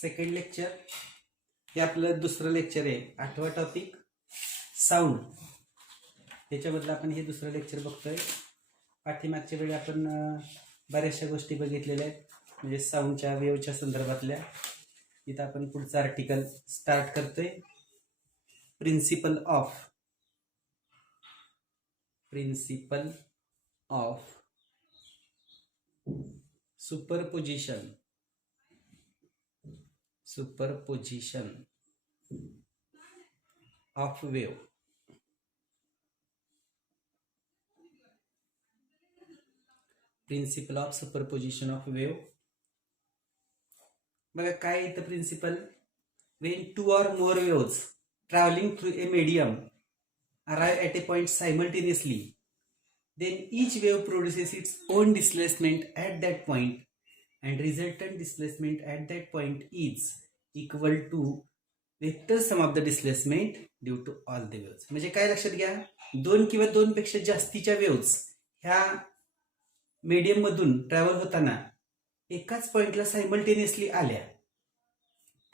Second lecture. हे आपलं दुसरं लेक्चर आहे. 8वा टॉपिक साऊंड. त्याच्याबद्दल आपण हे दुसरं लेक्चर बघतोय. पाठीमागच्या वेळी आपण बऱ्याचशा गोष्टी बघितलेल्या आहेत, म्हणजे साऊंडच्या वेव्हच्या संदर्भातल्या. इथं आपण पुढचं आर्टिकल स्टार्ट करतोय. Principle of superposition of wave. Principle of superposition of wave. बघा काय इथं principle. When 2 or more waves traveling through a medium arrive at a point simultaneously, then each wave produces its own displacement at that point, and resultant displacement at that point is equal to vector sum of the displacement due to all the waves. म्हणजे काय लक्षात घ्या, 2 किंवा 2 पेक्षा जास्तीच्या waves ह्या medium मधून travel होताना एकाच पॉइंटला सायमल्टेनियसली आल्या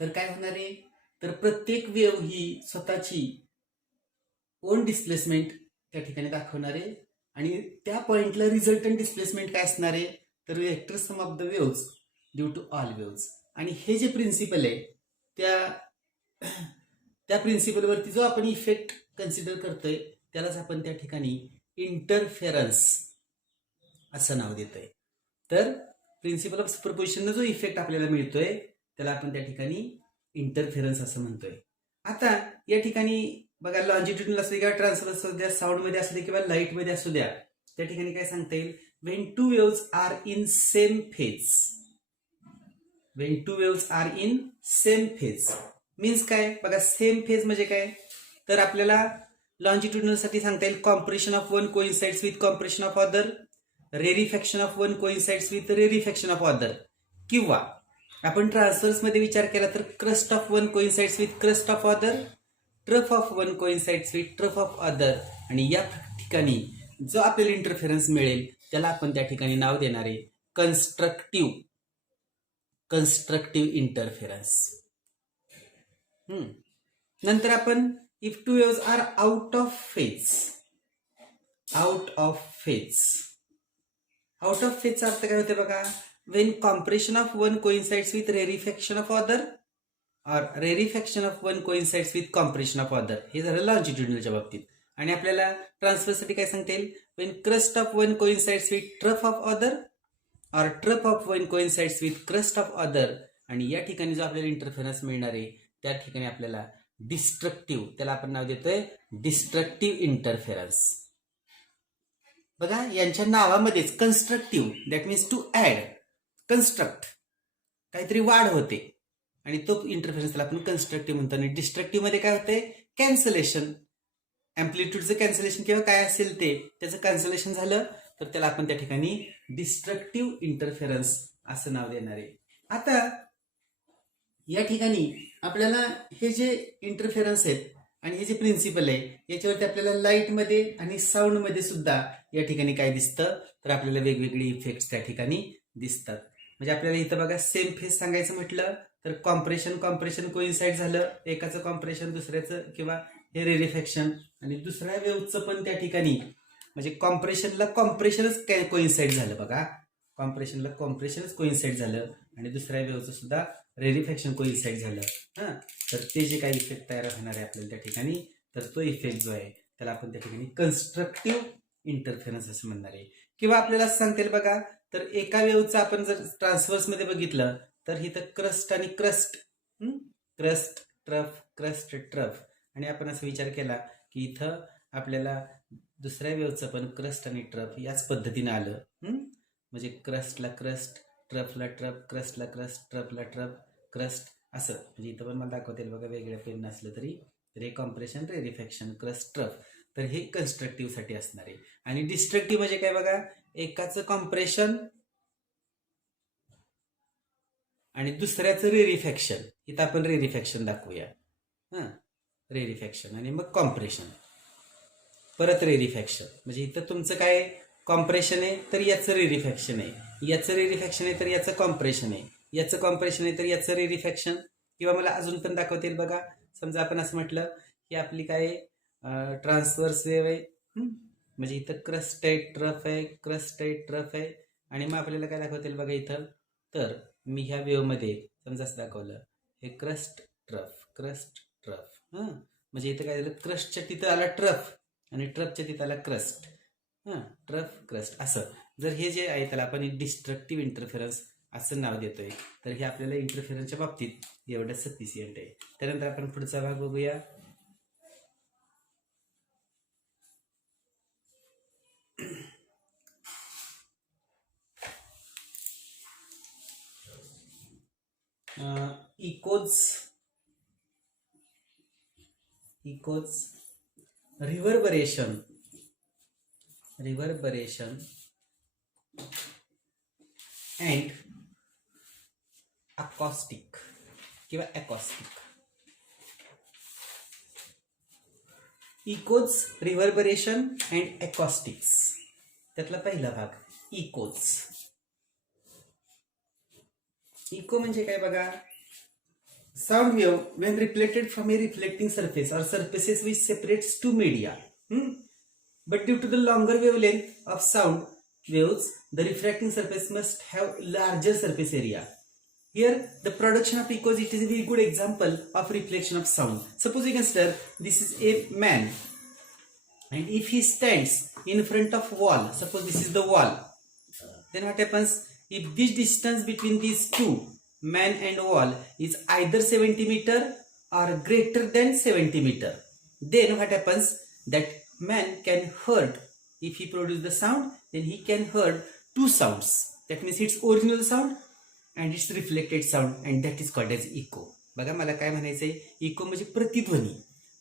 तर काय होणार आहे, तर प्रत्येक वेव्ह ही स्वतःची ओन डिस्प्लेसमेंट त्या ठिकाणी दाखवणार आहे आणि त्या पॉइंटला रिझल्टंट डिस्प्लेसमेंट काय असणार आहे, तर vector sum of the waves due to all waves. आणि हे जे प्रिन्सिपल आहे त्या प्रिन्सिपलवरती जो आपण इफेक्ट कन्सिडर करतोय त्यालाच आपण त्या ठिकाणी इंटरफेरन्स असं नाव देतोय. तर प्रिन्सिपल ऑफ सुपरपोजिशन जो इफेक्ट आपल्याला मिळतोय त्याला आपण त्या ठिकाणी इंटरफेरन्स असं म्हणतोय. आता या ठिकाणी बघा, लॉन्जिट्युडनल असू दे किंवा ट्रान्सव्हर्स असू द्या, साऊंड मध्ये असू दे किंवा लाईट मध्ये असू द्या, त्या ठिकाणी काय सांगता येईल, Wien 2 waves are in same phase means काय बघा, सेम फेज म्हणजे काय, तर आपल्याला लॉन्जिट्युडनल साठी सांगता येईल compression of one coincides with compression of other, rarefaction of one coincides with rarefaction of other, किंवा आपण ट्रान्सव्हर्स मध्ये विचार केला तर crest of one coincides with crest of other, trough of one coincides with trough of other. आणि या ठिकाणी जो आपल्याला इंटरफेरन्स मिळेल त्याला आपण त्या ठिकाणी नाव देणार आहे कन्स्ट्रक्टिव्ह इंटरफेरन्स. नंतर आपण if 2 waves are out of फेजचा अर्थ काय होते बघा, when compression of one coincides with rarefaction of other or rarefaction of one coincides with compression of other. हे झालं लॉन्जिट्युडनलच्या बाबतीत. आणि आपल्याला ट्रान्सफरसाठी काय सांगता येईल, when crest of one coincides with trough of other or trough of one coincides with crest of other. आणि या ठिकाणी जो आपल्याला इंटरफेरन्स मिळणार आहे त्या ठिकाणी आपल्याला डिस्ट्रक्टिव्ह, त्याला आपण नाव देतोय डिस्ट्रक्टिव्ह इंटरफेरन्स. बघा यांच्या नावामध्येच constructive, that means to add, construct काहीतरी वाढ होते आणि तो इंटरफेरन्सला आपण कन्स्ट्रक्टिव्ह म्हणतो. आणि डिस्ट्रक्टिव्ह मध्ये काय होते, कॅन्सलेशन, अँप्लिट्यूडचं कॅन्सलेशन किंवा काय असेल ते त्याचं कॅन्सलेशन झालं तर त्याला आपण त्या ठिकाणी डिस्ट्रक्टिव्ह इंटरफेरन्स असं नाव देणार आहे. आता या ठिकाणी आपल्याला हे जे इंटरफेरन्स आहेत आणि हे जे प्रिन्सिपल आहे याच्यावरती आपल्याला लाईट मध्ये आणि साऊंड मध्ये सुद्धा या ठिकाणी काय दिसतं, तर आपल्याला वेगवेगळे इफेक्ट त्या ठिकाणी दिसतात. म्हणजे आपल्याला इथं बघा सेम फेज सांगायचं म्हटलं तर कॉम्प्रेशन कोइन्साइड झालं, एकाचं कॉम्प्रेशन दुसऱ्याचं किंवा हे रेरिफॅक्शन, आणि दुसऱ्या वेव्हचं पण त्या ठिकाणी म्हणजे कॉम्प्रेशनला कॉम्प्रेशनच कोइन्साइड झालं बघा, कॉम्प्रेशनला कॉम्प्रेशनच कोइन्साइड झालं आणि दुसऱ्या वेव्हचं सुद्धा रेरिफॅक्शन कोइन्साइड झालं. तर ते जे काही इफेक्ट तयार होणार आहे आपल्याला त्या ठिकाणी, तर तो इफेक्ट जो आहे त्याला आपण त्या ठिकाणी कन्स्ट्रक्टिव्ह इंटरफेरन्स असं म्हणणार आहे. किंवा आपल्याला असं सांगता येईल बघा, तर एका वेव्हचं आपण जर ट्रान्सव्हर्स मध्ये बघितलं तर इथं क्रस्ट आणि क्रस्ट ट्रफ, आणि आपण असं विचार केला की इथं आपल्याला दुसऱ्या वेव्हचं पण क्रस्ट आणि ट्रफ याच पद्धतीने आलं. म्हणजे क्रस्टला क्रस्ट, ट्रफला ट्रफ, क्रस्टला क्रस्ट, ट्रफला ट्रफ, क्रस्ट असं. म्हणजे इथं पण मला दाखवता येईल बघा, वेगळ्या पेन नसलं तरी कॉम्प्रेशन, रेरिफॅक्शन, क्रस्ट, ट्रफ. तर हे कन्स्ट्रक्टिव्ह साठी असणार आहे. आणि डिस्ट्रक्टिव्ह म्हणजे काय बघा, एकाचं कॉम्प्रेशन आणि दुसऱ्याचं रेरिफॅक्शन. इथं आपण रेरिफॅक्शन दाखवूया, रेरिफॅक्शन आणि मग कॉम्प्रेशन, परत रेरिफॅक्शन. म्हणजे इथं तुमचं काय कॉम्प्रेशन आहे तर याचं रेरिफॅक्शन आहे, याचं रेरिफॅक्शन आहे तर याचं कॉम्प्रेशन आहे, याचं कॉम्प्रेशन आहे तर याचं रेरिफॅक्शन, किंवा मला अजून पण दाखवता येईल बघा. समजा आपण असं म्हटलं की आपली काय ट्रान्सवर्स वेव्ह आहे, म्हणजे इथं क्रस्ट आहे, ट्रफ आहे, क्रस्ट आहे, ट्रफ आहे, आणि मग आपल्याला काय दाखवता येईल बघा इथं. तर मी ह्या वेव्हमध्ये समजा असं दाखवलं, हे क्रस्ट ट्रफ, क्रस्ट ट्रफ, म्हणजे इथं काय झालं, क्रस्टच्या तिथं आला ट्रफ आणि ट्रफच्या तिथं आला क्रस्ट, ट्रफ क्रस्ट असं. जर हे जे आहे त्याला आपण डिस्ट्रक्टिव्ह इंटरफेरन्स असं नाव देतोय. तर हे आपल्याला इंटरफेरन्सच्या बाबतीत एवढं सफिशियंट आहे. त्यानंतर आपण पुढचा भाग बघूया. इकोज रिव्हर्बरेशन अँड अकॉस्टिक किंवा acoustic. Echoes, reverberation and acoustics. त्यातला पहिला भाग इकोज. इको म्हणजे काय बघा, sound wave when reflected from a reflecting surface or surfaces which separates two media, but due to the longer wavelength of sound waves the refracting surface must have larger surface area. Here the production of echoes, it is a very good example of reflection of sound. Suppose you consider this is a man, and if he stands in front of wall, suppose this is the wall, then what happens if this distance between these two, man and wall, is either 70 meter or greater than 70 meter, then what happens, that man can heard, if he produce the sound, then he can heard two sounds. That means its original sound and its reflected sound, and that is called as echo. बघा मला काय म्हणायचंय, eco म्हणजे प्रतिध्वनी.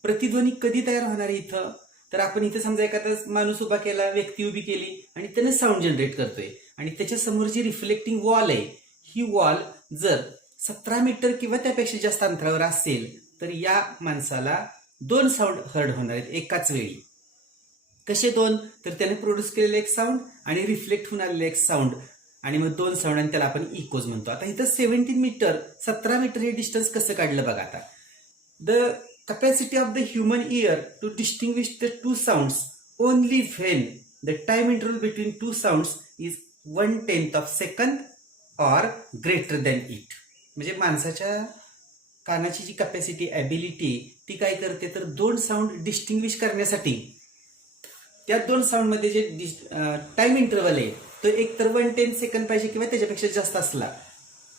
प्रतिध्वनी कधी तयार होणार आहे इथं, तर आपण इथं समजा एखादा माणूस उभा केला, व्यक्ती उभी केली आणि त्याने साऊंड जनरेट करतोय, आणि त्याच्या समोर जी रिफ्लेक्टिंग वॉल आहे, ही वॉल जर 17 मीटर किंवा त्यापेक्षा जास्त अंतरावर असेल, तर या माणसाला दोन साऊंड हर्ड होणार आहेत एकाच वेळी. कसे दोन, तर त्याने प्रोड्यूस केलेले एक साऊंड आणि रिफ्लेक्ट होऊन आलेले एक साऊंड, आणि मग दोन साऊंड, आणि त्याला आपण इकोज म्हणतो. आता इथं 17 मीटर 17 मीटर हे डिस्टन्स कसं काढलं बघा. आता the capacity of the human ear to distinguish the two sounds only when the time interval between two sounds is 1/10 of second or greater than it. म्हणजे माणसाच्या कानाची जी कॅपॅसिटी, ॲबिलिटी, ती काय करते, तर दोन साऊंड डिस्टिंग्विश करण्यासाठी त्या दोन साऊंडमध्ये जे टाइम इंटरव्हल आहे तो एक तर 1/10 सेकंड पाहिजे किंवा त्याच्यापेक्षा जास्त असला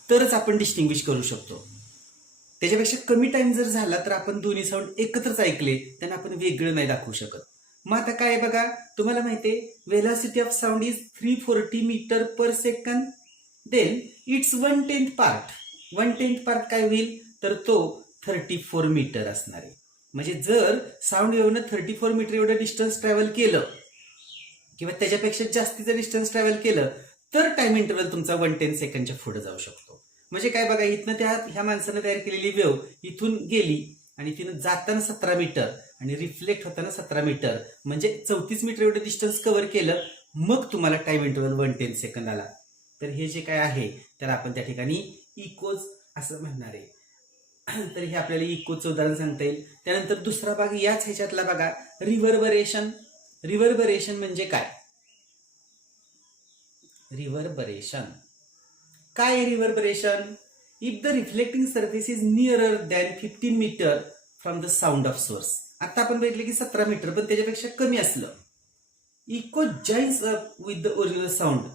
तरच आपण डिस्टिंग्विश करू शकतो. त्याच्यापेक्षा कमी टाइम जर झाला तर आपण दोन्ही साऊंड एकत्रच ऐकले, त्यांना आपण वेगळं नाही दाखवू शकत. मग आता काय बघा, तुम्हाला माहितीये velocity of sound is 340 metre per second, then it's 1/10 part. 1/10 part काय होईल, तर तो 34 मीटर असणार आहे. म्हणजे जर साऊंड वेव्हनं 34 मीटर एवढं डिस्टन्स ट्रॅव्हल केलं किंवा त्याच्यापेक्षा जास्तीचं डिस्टन्स ट्रॅव्हल केलं तर टाइम इंटरव्हल तुमचा 1/10 सेकंडच्या पुढे जाऊ शकतो. म्हणजे काय बघा, इथनं ह्या माणसानं तयार केलेली वेव्ह इथून गेली आणि तिनं जाताना 17 मीटर आणि रिफ्लेक्ट होताना 17 मीटर, म्हणजे 34 मीटर एवढं डिस्टन्स कव्हर केलं, मग तुम्हाला टाइम इंटरव्हल 1/10 सेकंड आला. तर हे जे काय आहे त्याला आपण त्या ठिकाणी इकोज असं म्हणणार आहे. तर हे आपल्याला इकोचं उदाहरण सांगता येईल. त्यानंतर दुसरा भाग याच ह्याच्यातला बघा, रिव्हर्बरेशन. रिव्हर्बरेशन म्हणजे काय, रिव्हर्बरेशन काय आहे reverberation, if the reflecting surface is nearer than 15 metre from the sound of source. आता आपण बघितलं की 17 मीटर, पण त्याच्यापेक्षा कमी असलं, echo joins up with the original sound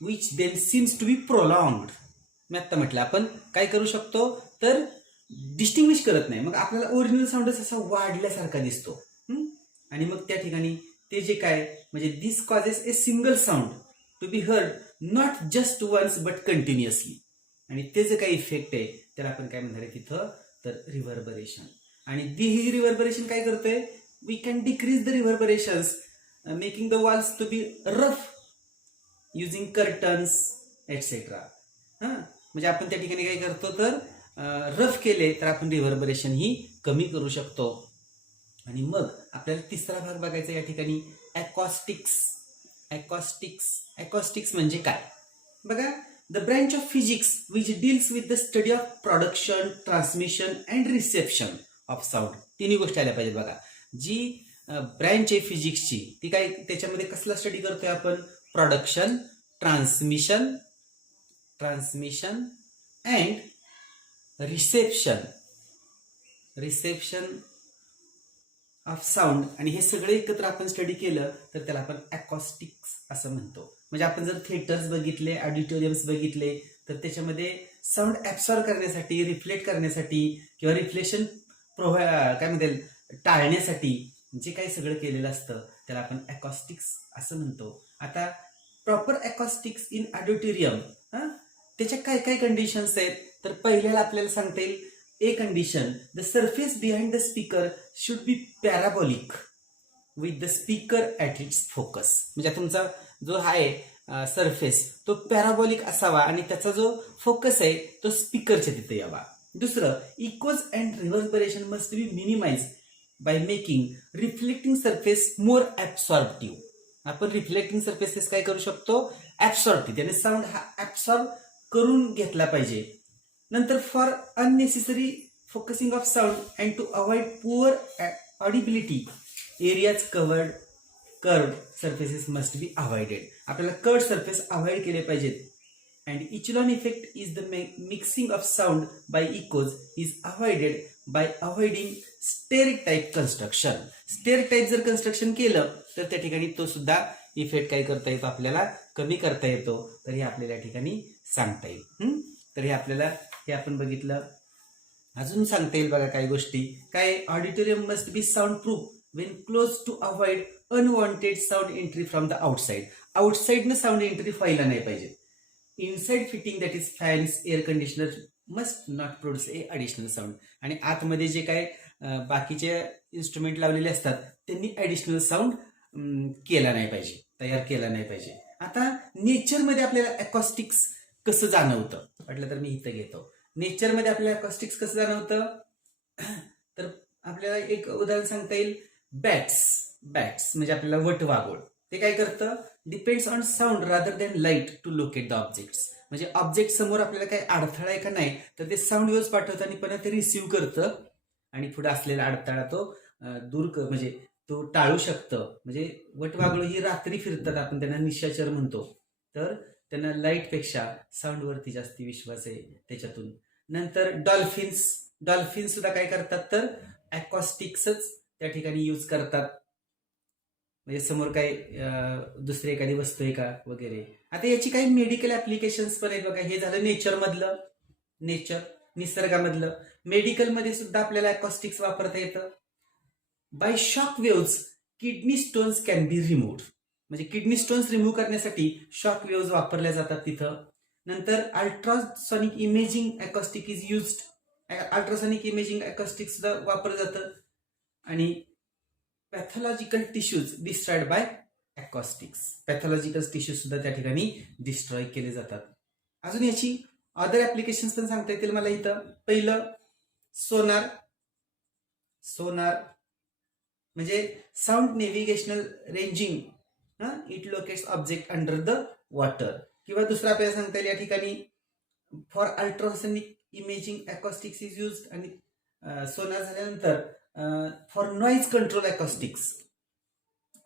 which then seems to be prolonged. मी आता म्हटलं आपण काय करू शकतो, तर डिस्टिंग्विश करत नाही, मग आपल्याला ओरिजिनल साऊंडच असा वाढल्यासारखा दिसतो. आणि मग त्या ठिकाणी ते जे काय, म्हणजे this causes a single sound to be heard not just once but continuously. आणि ते जे काही इफेक्ट आहे त्याला आपण काय म्हणणार आहे तिथं, तर रिव्हर्बरेशन. आणि ही रिव्हर्बरेशन काय करतोय, we can decrease the reverberations making the walls to be rough using curtains etcetera. म्हणजे आपण त्या ठिकाणी काय करतो, तर रफ केले तर आपण रिव्हर्बरेशन ही कमी करू शकतो. आणि मग आपल्याला तिसरा भाग बघायचा या ठिकाणी, अकॉस्टिक्स. अकॉस्टिक्स म्हणजे काय बघा, the branch of physics which deals with the study of production, transmission and reception of sound. तिन्ही गोष्टी आल्या पाहिजेत बघा. जी ब्रँच आहे फिजिक्सची ती काय, त्याच्यामध्ये कसला स्टडी करतोय आपण? Production, transmission and reception of sound. आणि हे सगळे एकत्र आपण स्टडी केलं तर त्याला आपण अकॉस्टिक्स असं म्हणतो. म्हणजे आपण जर थिएटर्स बघितले, ऑडिटोरियम्स बघितले तर त्याच्यामध्ये साऊंड ऍब्सॉर्ब करण्यासाठी, रिफ्लेक्ट करण्यासाठी किंवा रिफ्लेक्शन काय म्हणते टाळण्यासाठी जे काही सगळं केलेलं असतं त्याला आपण अकॉस्टिक्स असं म्हणतो. आता प्रॉपर अकॉस्टिक्स इन ऑडिटोरियम, त्याच्या काय काय कंडिशन्स आहेत? तर पहिल्याला आपल्याला सांगता येईल a condition, the surface behind the speaker should be parabolic with the speaker at its focus. म्हणजे तुमचा जो आहे सरफेस तो पॅराबॉलिक असावा आणि त्याचा जो फोकस आहे तो स्पीकरच्या तिथे यावा. दुसरं, echoes and reverberation must be minimise by making reflecting surface more absorptive. आपण रिफ्लेक्टिंग सरफेसेस काय करू शकतो? ऍब्सॉर्प्टिव्ह, त्याने साऊंड हा ऍब्सॉर्ब करून घेतला पाहिजे. नंतर for unnecessary focusing of sound and to avoid poor audibility areas curved surfaces must be avoided. आपल्याला कर्व्ड सर्फेस अवॉइड केले पाहिजेत. And echelon effect is the mixing of sound by echoes is avoided by avoiding steric type construction. Steric type जर construction केलं तर त्या ठिकाणी तो सुद्धा इफेक्ट काय करता येतो, आपल्याला कमी करता येतो. तर हे आपल्याला या ठिकाणी सांगता येईल. तर हे आपल्याला हे आपण बघितलं. अजून सांगता येईल बघा काही गोष्टी. काय, auditorium must be sound proof when close to avoid unwanted sound entry from the outside. आउटसाइडनं साऊंड एंट्री व्हायला नाही पाहिजे. Inside fitting that is fans, air conditioner must not produce a additional sound. आणि आतमध्ये जे काय बाकीचे इन्स्ट्रुमेंट लावलेले असतात त्यांनी ॲडिशनल साऊंड केला नाही पाहिजे, तयार केला नाही पाहिजे. आता नेचरमध्ये आपल्याला अकॉस्टिक्स कसं जाणवतं म्हटलं तर मी इथं घेतो. नेचरमध्ये आपल्याला अकॉस्टिक्स कसं जाणवतं तर आपल्याला एक उदाहरण सांगता येईल. बॅट्स म्हणजे आपल्याला वटवाघूळ, ते काय करतं? Depends on sound rather than light to locate the objects. म्हणजे ऑब्जेक्ट समोर आपल्याला काही अडथळा आहे का नाही तर ते साऊंड वेव्स पाठवतं आणि पुन्हा ते रिसिव्ह करतं आणि पुढे असलेला अडथळा तो म्हणजे तो टाळू शकतं. म्हणजे वटवाघूळ ही रात्री फिरतात, आपण त्यांना निशाचर म्हणतो. तर त्यांना लाईटपेक्षा साऊंडवरती जास्ती विश्वास आहे त्याच्यातून. नंतर डॉल्फिन्स सुद्धा काय करतात तर अकॉस्टिक्सच त्या ठिकाणी यूज करतात. म्हणजे समोर काय दुसरी एखादी वस्तू आहे का वगैरे. आता याची काही मेडिकल ऍप्लिकेशन्स पण आहेत बघा. हे झालं निसर्गामधलं. मेडिकलमध्ये सुद्धा आपल्याला अकॉस्टिक्स वापरता येतं. By shock waves kidney stones can be removed. म्हणजे किडनी स्टोन्स रिमूव्ह करण्यासाठी शॉक वेव्स वापरल्या जातात तिथं. नंतर ultrasonic imaging acoustic is used. Ultrasonic imaging acoustic सुद्धा वापरलं जातं. आणि pathological tissues destroyed by acoustics. Pathological tissues सुद्धा त्या ठिकाणी डिस्ट्रॉय केले जातात. अजून याची अदर ऍप्लिकेशन्स पण सांगता येतील मला इथं. पहिलं सोनार म्हणजे sound navigational ranging. It locates object under the water. किंवा दुसरं आपल्याला सांगता येईल या ठिकाणी for ultrasonic imaging acoustics is used. आणि सोनार झाल्यानंतर for noise control acoustics.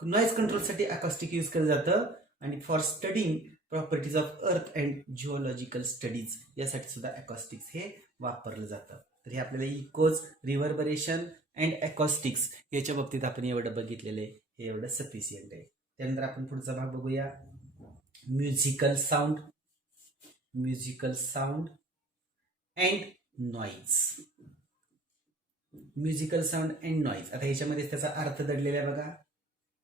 Noise कंट्रोलसाठी अकॉस्टिक यूज केलं जातं. आणि for studying properties of earth and geological studies यासाठी सुद्धा अकॉस्टिक्स हे वापरलं जातं. तर हे आपल्याला इकोज, रिव्हर्बरेशन अँड अकॉस्टिक्स याच्या बाबतीत आपण एवढं बघितलेलं आहे. हे एवढं सफिशियंट आहे. त्यानंतर आपण पुढचा भाग बघूया. Musical sound and noise. Musical sound and noise. आता ह्याच्यामध्ये त्याचा अर्थ दडलेला आहे बघा.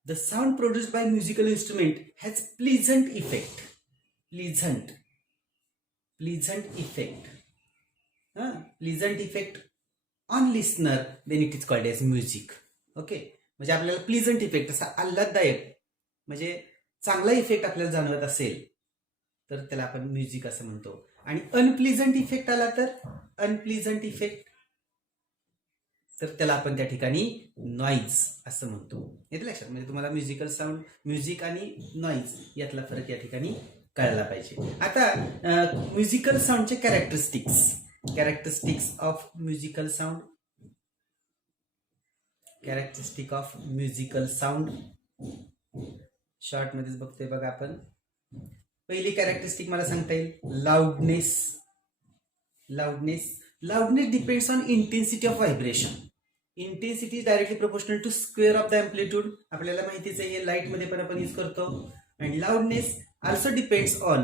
The sound produced by musical instrument has pleasant effect. Pleasant effect on listener, then it is called as music. Okay. म्हणजे आपल्याला प्लीझंट इफेक्ट, असा आल्हाददायक म्हणजे चांगला इफेक्ट आपल्याला जाणवत असेल तर त्याला आपण म्युझिक असं म्हणतो. आणि अनप्लीझंट इफेक्ट आला तर त्याला आपण त्या ठिकाणी नॉईज असं म्हणतो. येतं लक्षात. म्हणजे तुम्हाला म्युझिकल साऊंड, म्युझिक आणि नॉईज यातला फरक या ठिकाणी कळला पाहिजे. आता म्युझिकल साऊंडचे characteristics of musical sound. Characteristic of musical sound short मध्येच बघतोय बघा आपण. पहिली कॅरेक्टरिस्टिक मला सांगता येईल loudness. Loudness depends on intensity of vibration. Intensity is directly proportional to square of the amplitude. आपल्याला माहितीच आहे, लाईट मध्ये पण आपण यूज करतो. And loudness also depends on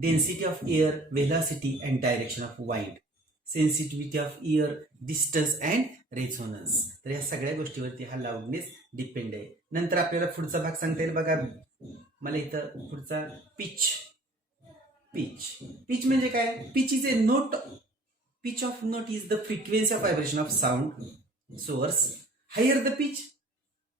density of air, velocity and direction of wind, sensitivity of ear, distance and resonance. तर या सगळ्या गोष्टीवरती हा लाऊडनेस डिपेंड आहे. नंतर आपल्याला पुढचा भाग सांगता येईल बघा मला इथं पुढचा पिच. पिच म्हणजे काय? Pitch is a note. Pitch of note is the frequency of vibration of sound source. Higher the pitch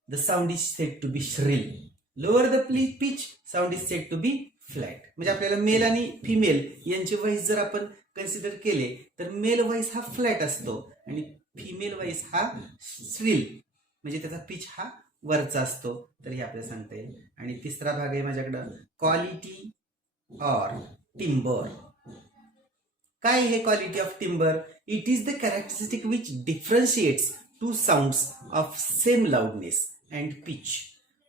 the sound is said to be shrill. Lower the pitch, sound is said to be flat. म्हणजे आपल्याला mail आणि female यांचे voice जर आपण consider केले तर mail voice हा flat असतो आणि फिमेल व्हॉइस हा श्रिल म्हणजे त्याचा पिच हा वरचा असतो. तर हे आपल्याला सांगता येईल. आणि तिसरा भाग आहे माझ्याकडं क्वालिटी ऑर टिम्बर. काय हे quality of timbre? It is the characteristic which differentiates two sounds of same loudness and pitch.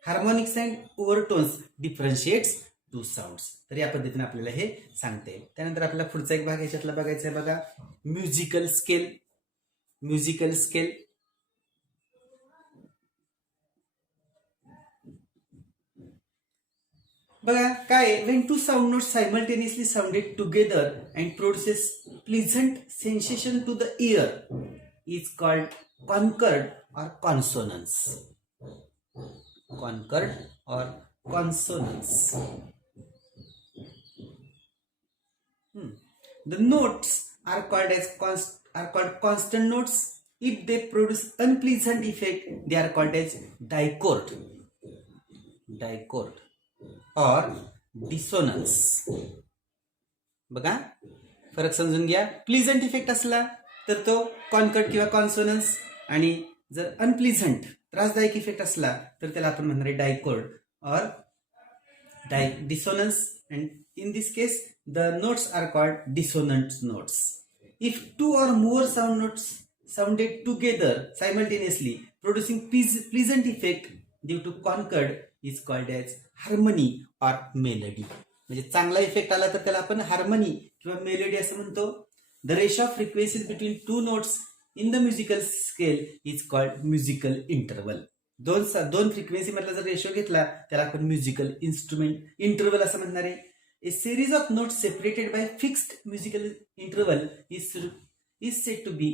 Harmonics and overtones differentiates two sounds. तर या पद्धतीने आपल्याला हे सांगता येईल. त्यानंतर आपल्याला पुढचा एक भाग याच्यातला बघायचा आहे बघा म्युझिकल स्केल. म्युझिकल स्केल बघा काय? when two sound notes simultaneously sounded together and produces pleasant sensation to the ear is called concord or consonance. Concord or consonance. The notes are called constant notes. If they produce unpleasant effect, they are called as dichord or dissonance. बघा फरक समजून घ्या. Pleasant effect असला तर तो conquered किंवा कॉन्सोनन्स आणि जर अनप्लीझंट त्रासदायक इफेक्ट असला तर त्याला आपण म्हणणार आहे discord or dissonance. And in this case the notes are called dissonant notes. If two or more sound notes sounded together simultaneously producing pleasant effect due to concord is called as harmony or melody. म्हणजे चांगला effect आला तर त्याला आपण harmony किंवा melody असं म्हणतो. The ratio of frequencies between two notes in the musical scale is called musical interval. दोन फ्रिक्वेन्सी मधला जर रेशो घेतला त्याला आपण म्युझिकल इंटरवल असं म्हणणार आहे. A series of notes separated by fixed musical interval is said to be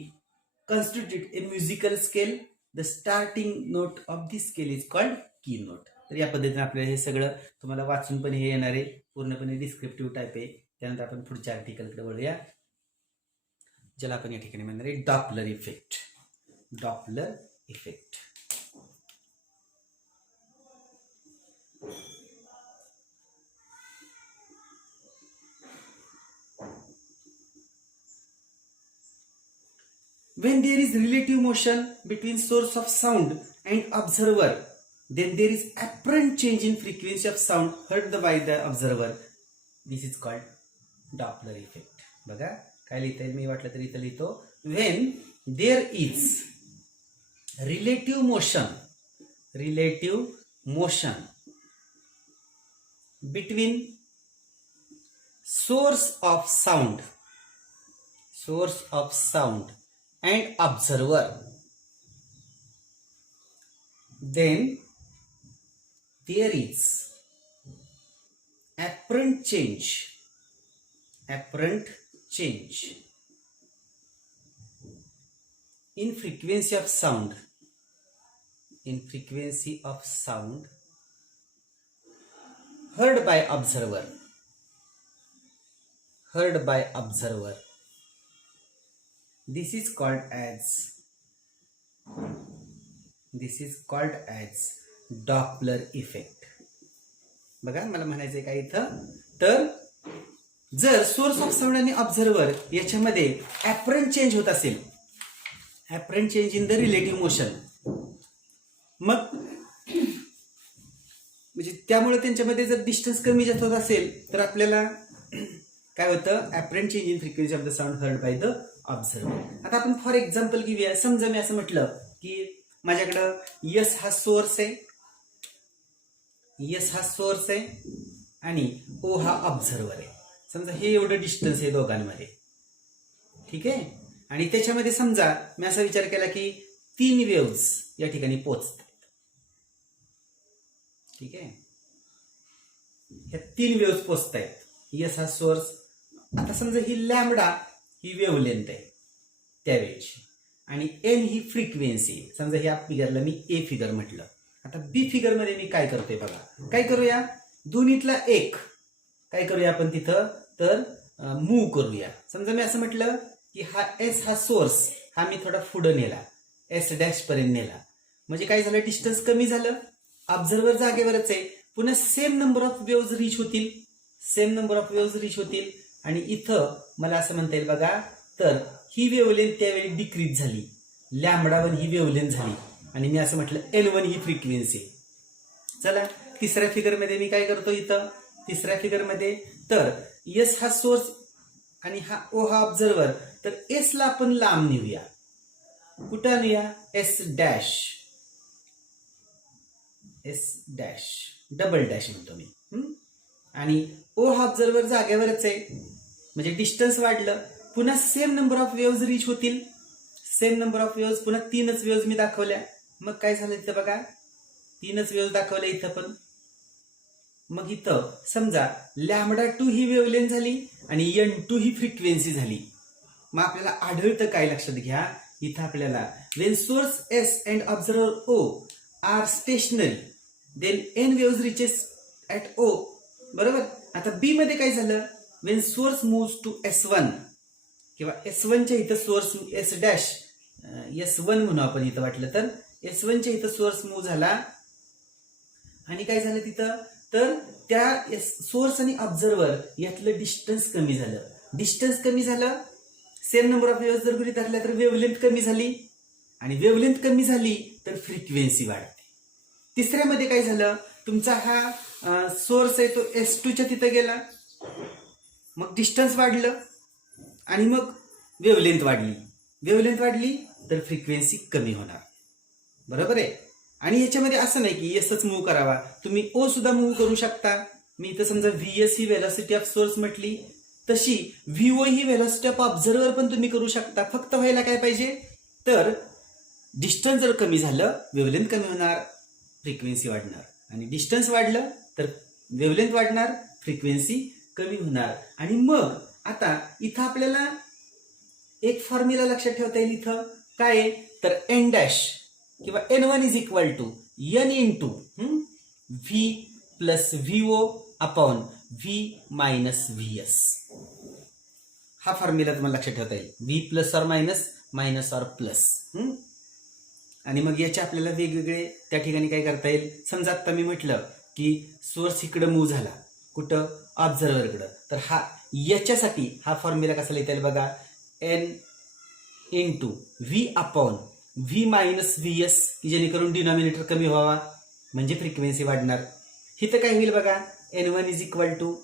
constitute a musical scale. The starting note of this scale is called keynote. तर या पद्धतीने आपल्याला हे सगळं तुम्हाला वाचून पण हे येणार आहे. पूर्णपणे डिस्क्रिप्टिव्ह टाईप आहे. त्यानंतर आपण पुढच्या आर्टिकलकडे वळूया ज्याला आपण या ठिकाणी म्हणणार आहे Doppler effect. Doppler effect when there is relative motion between source of sound and observer, then there is apparent change in frequency of sound heard by the observer. This is called Doppler effect. बघा काय लिहिता येईल? मी वाटलं तरी इथं लिहितो when there is relative motion between source of sound and observer, then there is apparent change in frequency of sound heard by observer. This is called as Doppler effect. बघा मला म्हणायचंय काय इथं, तर जर सोर्स ऑफ साऊंड आणि observer याच्यामध्ये apparent change होत असेल, apparent change in the relative motion, मग म्हणजे त्यामुळे त्यांच्यामध्ये जर डिस्टन्स कमी जास्त होत असेल तर आपल्याला काय होतं, apparent change in frequency of the sound heard by the observer. आता आपण फॉर एक्झाम्पल घेऊया. समजा मी असं म्हटलं की माझ्याकडं यस हा सोर्स आहे, यस हा सोर्स आहे आणि ओ हा ऑब्झर्वर आहे. समजा हे एवढं डिस्टन्स आहे दोघांमध्ये, ठीक आहे. आणि त्याच्यामध्ये समजा मी असा विचार केला की 3 वेव्स या ठिकाणी पोहोचतात, ठीक आहे. ह्या 3 वेव्स पोहोचत आहेत. यस हा सोर्स. आता समजा ही लॅम्बडा ही वेव्हलेंथ आहे त्यावेळेची आणि एन ही फ्रिक्वेन्सी. समजा ह्या फिगरला मी ए फिगर म्हटलं. आता बी फिगर मध्ये मी काय करतोय बघा. काय करूया, दोन्हीतला एक काय करूया आपण तिथं तर मूव्ह करूया. समजा मी असं म्हटलं की हा एस हा सोर्स हा मी थोडा पुढे नेला, एस डॅश पर्यंत नेला. म्हणजे काय झालं, डिस्टन्स कमी झालं, ऑब्झर्वर जागेवरच आहे, पुन्हा same number of waves reach होतील, same number of waves reach होतील. आणि इथं मला असं म्हणता येईल बघा, तर ही वेव्हलेंथ त्यावेळी डिक्रीज झाली, लॅम्बडा 1 ही वेव्हलेंथ झाली आणि मी असं म्हटलं L1 ही फ्रिक्वेन्सी. चला तिसऱ्या फिगरमध्ये मी काय करतो इथं, तिसऱ्या फिगरमध्ये तर एस हा सोर्स आणि हा ओ हा ऑब्झर्वर. तर एस ला आपण लांब नेऊया. कुठं नेऊया, S dash, S dash double dash म्हणतो मी. आणि ओ हा ऑब्झर्वर जागेवरच आहे, म्हणजे डिस्टन्स वाढलं, पुन्हा same number of waves reach होतील, सेम नंबर ऑफ वेव्ज, पुन्हा 3च वेव्ज मी दाखवल्या. मग काय झालं इथं बघा, 3च वेव्ज दाखवल्या इथं पण. मग इथं समजा लॅम्बडा 2 ही वेव्हलेंथ झाली आणि N2 ही फ्रिक्वेन्सी झाली. मग आपल्याला आढळतं काय, लक्षात घ्या इथं आपल्याला, when source S and observer O are stationary then N waves reaches at O. बरोबर. आता बी मध्ये काय झालं, Wien source moves to S1 किंवा S1 च्या इथं सोर्स एस डॅश S1 म्हणू आपण इथं वाटलं तर, S1 च्या इथं सोर्स मूव्ह झाला आणि काय झालं तिथं तर त्या सोर्स आणि ऑब्झर्वर यातलं डिस्टन्स कमी झालं. डिस्टन्स कमी झालं, सेम नंबर ऑफ वेव्स जर गृहीत धरल्या तर वेव्हलेंथ कमी झाली आणि वेव्हलेंथ कमी झाली तर फ्रिक्वेन्सी वाढते. तिसऱ्यामध्ये काय झालं, तुमचा हा सोर्स आहे तो S2 च्या तिथं गेला, मग डिस्टन्स वाढलं आणि मग वेव्हलेंथ वाढली, वेव्हलेंथ वाढली तर फ्रिक्वेन्सी कमी होणार. बरोबर आहे. आणि याच्यामध्ये असं नाही की एसच मूव्ह करावा, तुम्ही ओ सुद्धा मूव्ह करू शकता. मी इथं समजा VS he velocity of source म्हटली, तशी VO he velocity of observer पण तुम्ही करू शकता. फक्त व्हायला काय पाहिजे तर डिस्टन्स जर कमी झालं, वेव्हलेंथ कमी होणार, फ्रिक्वेन्सी वाढणार. आणि डिस्टन्स वाढलं तर वेव्हलेंथ वाढणार, फ्रिक्वेन्सी कमी होणार. आणि मग आता इथं आपल्याला एक फॉर्म्युला लक्षात ठेवता येईल. इथं काय आहे तर एन डॅश किंवा N1 is equal to N into V plus VO upon V minus VS. हा फॉर्म्युला तुम्हाला लक्षात ठेवता येईल, V plus or minus, minus or plus. आणि मग याचे आपल्याला वेगवेगळे त्या ठिकाणी काय करता येईल. समजा आता मी म्हटलं की सोर्स इकडं मूव्ह झाला, कुठं ऑब्झर्व्हरकडं, तर हा याच्यासाठी हा फॉर्म्युला कसा लिहिता येईल बघा, N into V upon V minus VS, की जेणेकरून डिनॉमिनेटर कमी व्हावा म्हणजे फ्रिक्वेन्सी वाढणार. इथं काय होईल बघा, N1 is equal to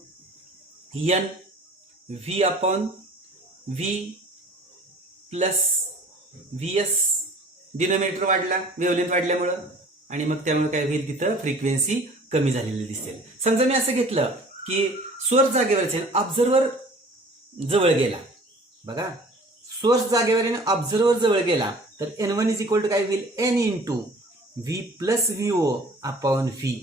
N V upon V plus VS, denominator वाढला वेव्हलेंथ वाढल्यामुळं आणि मग त्यामुळे काय होईल तिथं फ्रिक्वेन्सी कमी झालेली दिसेल. समजा मी असं घेतलं की सोर्स जागेवरच आहे, ऑब्झर्वर जवळ गेला, बघा सोर्स जागेवर आहे ऑब्झर्वर जवळ गेला तर N1 इज इक्वल टू काय होईल, N into V plus VO upon V.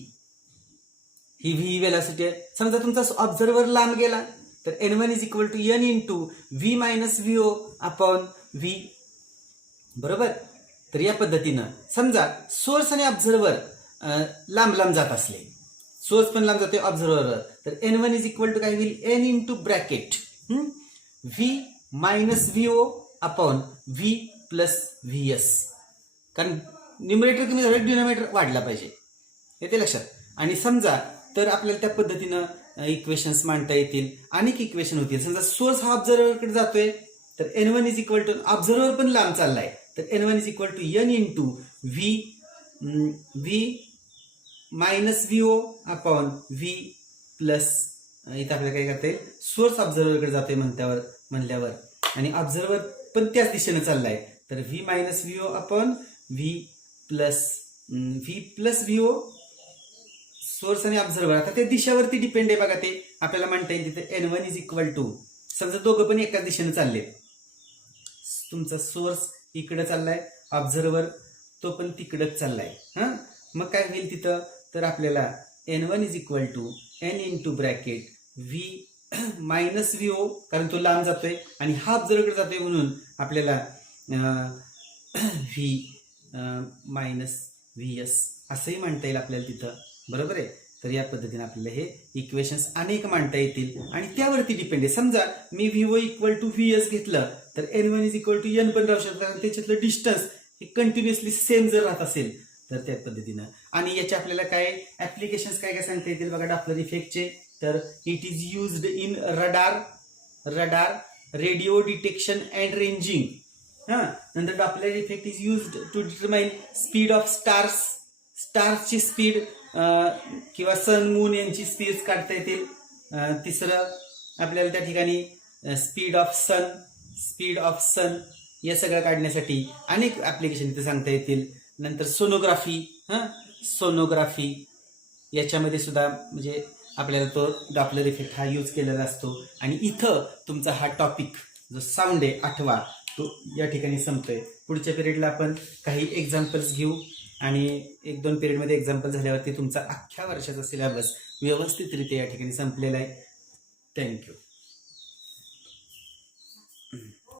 ही V व्हेलॉसिटी आहे. समजा तुमचा ऑब्झर्वर लांब गेला तर N1 is equal to N into V minus VO upon V. बरोबर. तर या पद्धतीनं समजा सोर्स आणि ऑब्झर्वर लांब लांब जात असले, सोर्स पण लांब जातोय ऑब्झर्वर, तर N1 इज इक्वल टू काय होईल, N into bracket V minus VO upon V plus VS. कारण न्यूमरेटर कमी झालं, डिनॉमिनेटर वाढला पाहिजे, येते लक्षात. आणि समजा तर आपल्याला त्या पद्धतीनं इक्वेशन्स मांडता येतील. अनेक इक्वेशन होतील. समजा सोर्स हा ऑब्झर्व्हरकडे जातोय तर N1 is equal to, observer पण लांब चाललाय तर N1 is equal to N into V minus VO upon V plus, इथं आपल्याला काय करता येईल, सोर्स ऑब्झर्व्हरकडे जातोय म्हणल्यावर आणि ऑब्झर्व्हर पण त्याच दिशेने चाललाय, तर V minus VO upon V plus VO source आणि ऑब्झर्व्हर. आता ते दिशावरती डिपेंड आहे बघा, ते आपल्याला म्हणता येईल तिथे N1 इज इक्वल टू, समजा दोघं पण एकाच दिशेने चालले, तुमचा सोर्स इकडे चाललाय, ऑब्झर्व्हर तो पण तिकडेच चाललाय. मग काय होईल तिथं, तर आपल्याला N1 is equal to N into bracket V minus VO, कारण तो लांब जातोय आणि हा ऑब्झर्व्हरकडे जातोय म्हणून आपल्याला व्ही मायनस व्ही एस असंही म्हणता येईल आपल्याला तिथं, बरोबर आहे. तर या पद्धतीने आपल्याला हे इक्वेशन्स अनेक मांडता येतील आणि त्यावरती डिपेंड आहे. समजा मी व्हीओ इक्वल टू व्ही एस घेतलं तर N1 is equal to N पण राहू शकतं, कारण त्याच्यातलं डिस्टन्स हे कंटिन्युअसली सेम जर राहत असेल तर त्या पद्धतीनं. आणि याचे आपल्याला काय ऍप्लिकेशन्स काय काय सांगता येतील बघा डॉपलर इफेक्टचे, तर it is used in radar radio detection and ranging. नंतर Doppler effect is used to determine speed of स्टार्सची स्पीड किंवा सन मून यांची स्पीड काढता येतील. तिसरं आपल्याला त्या ठिकाणी स्पीड ऑफ सन या सगळं काढण्यासाठी अनेक ऍप्लिकेशन इथे सांगता येतील. नंतर सोनोग्राफी याच्यामध्ये सुद्धा म्हणजे आपल्याला तो डॉपलर इफेक्ट हा यूज केलेला असतो. आणि इथं तुमचा हा टॉपिक जो साऊंड आहे 8वा तो या ठिकाणी संपतोय. पुढच्या पिरियडला आपण काही एक्झाम्पल्स घेऊ आणि 1-2 पिरियडमध्ये एक्झाम्पल झाल्यावरती तुमचा अख्ख्या वर्षाचा सिलेबस व्यवस्थितरित्या या ठिकाणी संपलेला आहे. थँक्यू.